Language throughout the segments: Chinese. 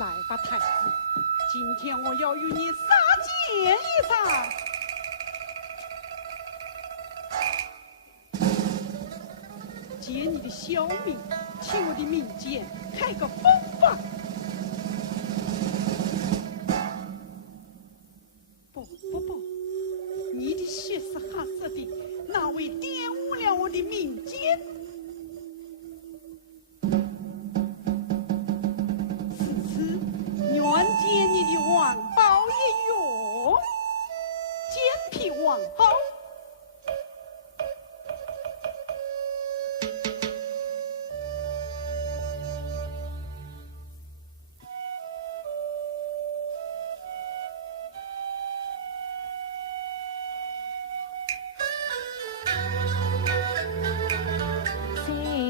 来吧，太子，今天我要与你撒箭一场。借你的小命，替我的民间开个风吧。不，你的血是黑色的，那为玷污了我的民间。此次愿借你的王宝一用，奸辟王后。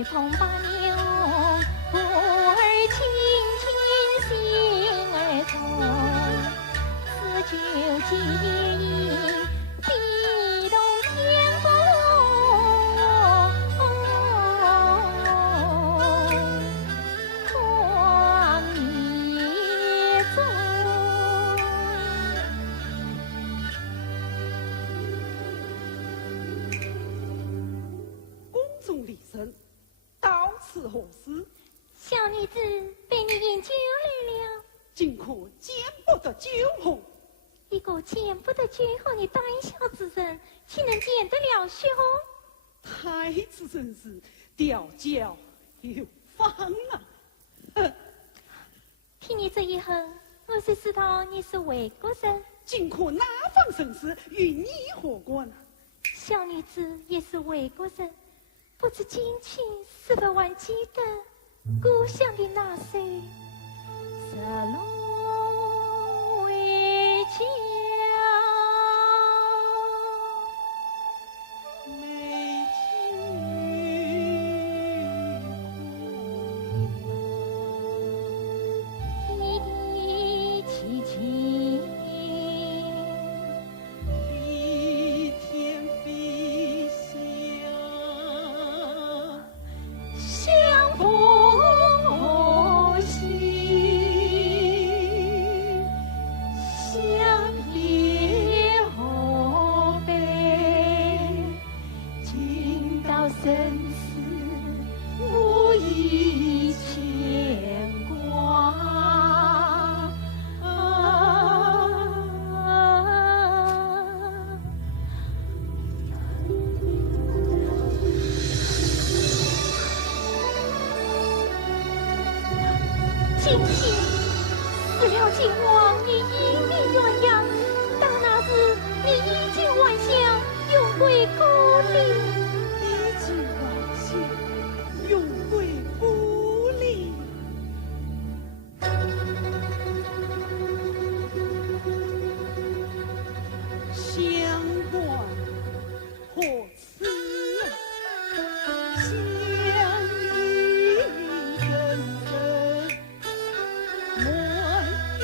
风把牛，步儿轻轻，心儿痛。此酒几饮，地动天崩。狂野中。宫中离身。到此何事？小女子被你引酒来了，竟可见不得酒红。一个见不得酒红的胆小之人，岂能见得了血红？太子真是吊脚有方啊！听你这一哼，我才知道你是魏国人。竟可哪方神事与你何关啊？小女子也是魏国人。不知今情是否还记得故乡的那岁色龙为家美一地凄清飞天飞相逢兮相别何悲，今到生死无一牵挂。今天死了秦王，你英明鸳鸯，到那时你衣锦还乡，永归故里。衣锦还乡，永归故里。相关何此啊？相遇人生。莫与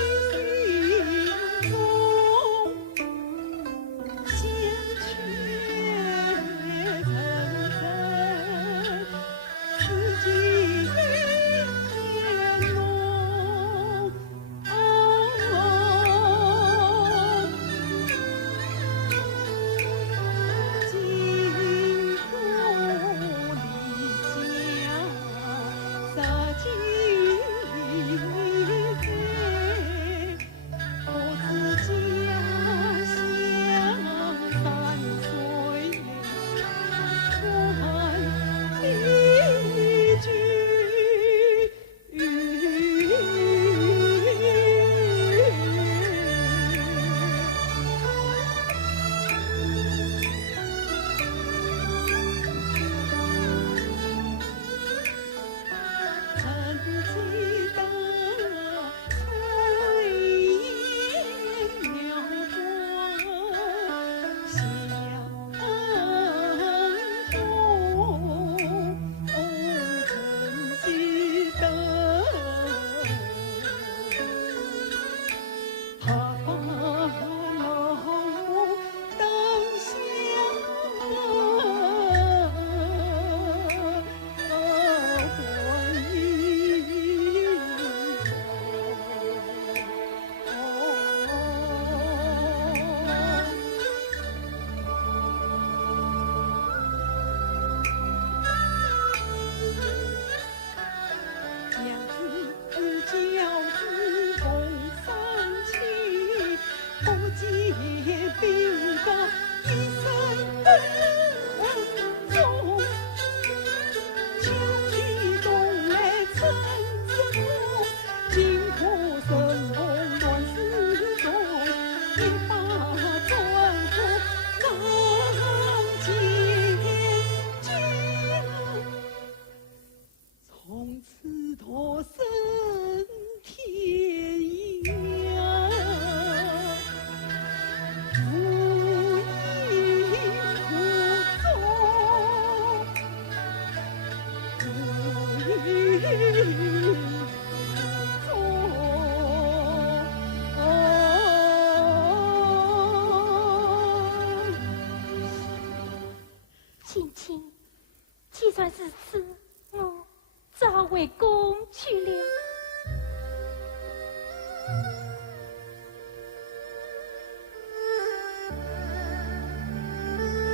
此我早回宫去了。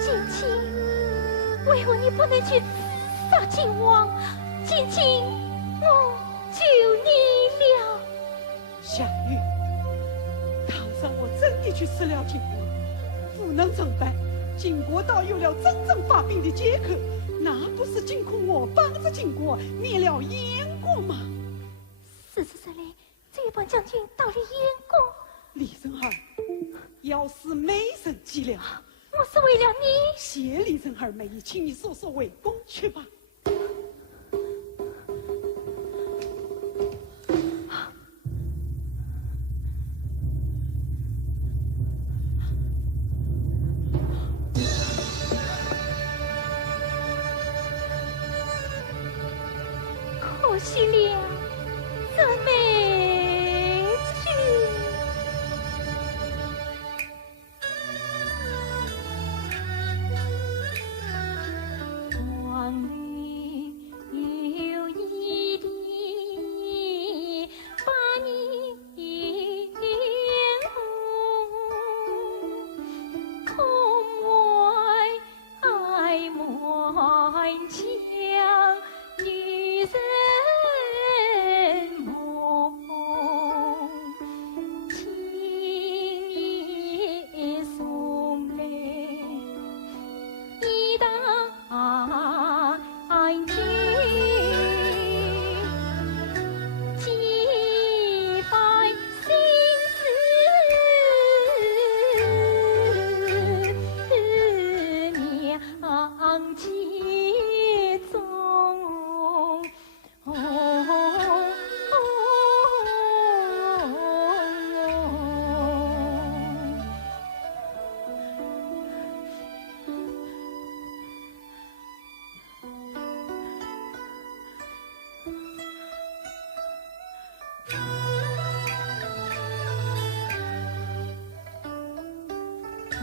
锦清，为何你不能去杀靖王？锦清，我求你了。夏雨，倘上我真的去死了靖王，不能成败，晋国倒有了真正发兵的借口，那不是尽苦我帮着晋国灭了燕国吗？事实上来，这帮将军到了燕国，李仁儿，要死没人计了。我是为了你。谢李仁儿美意，请你速速回宫去吧。可惜了，这没去。往里有一滴把你眼红，空怀爱满腔女人梦，今夜送来一担酒，几番心思娘结中。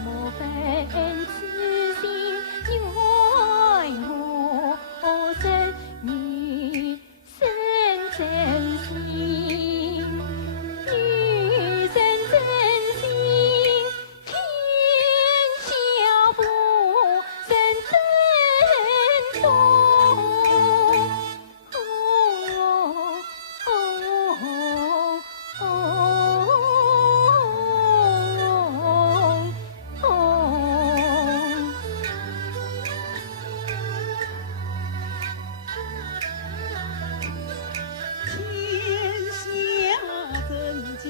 莫非此心原我身，女生真心，女生真心，天下妇人真懂。天下真迹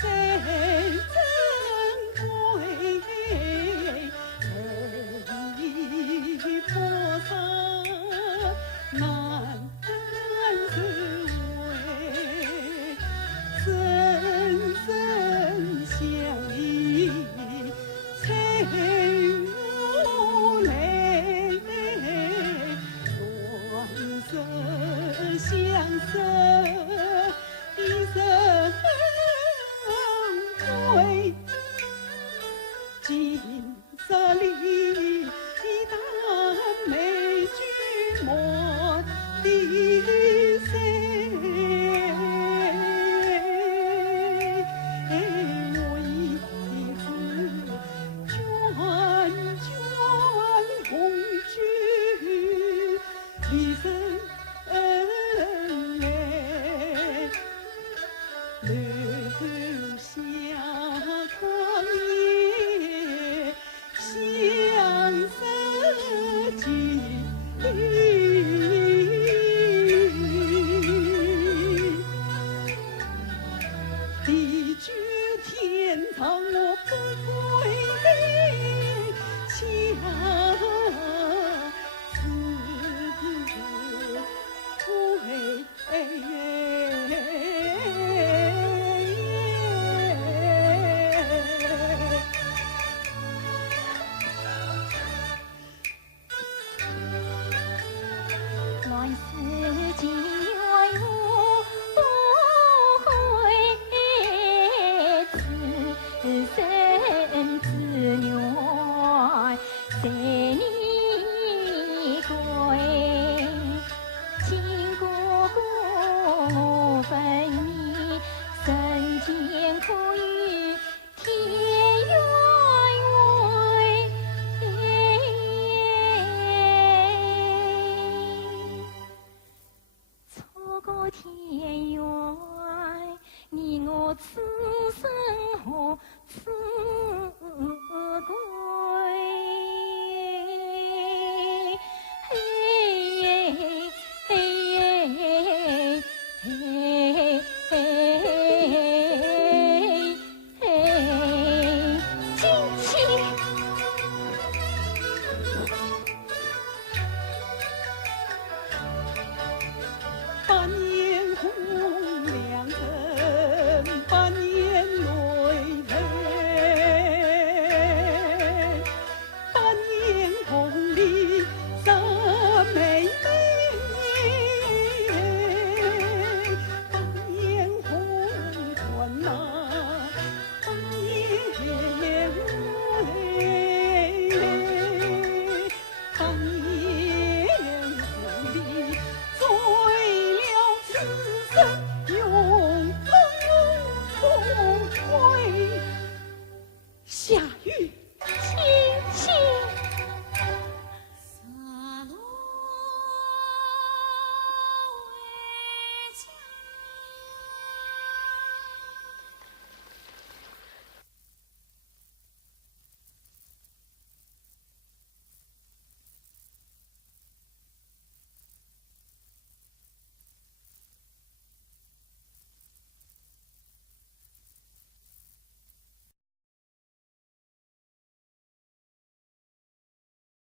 真珍贵，人意菩萨难收回，深深相依才无泪，乱世相守一生归，今日里当美君莫的谁？我一直卷卷红军离身来，留下光阴相思几地居天堂我不归，恰似到天远，你我此生何此归？把你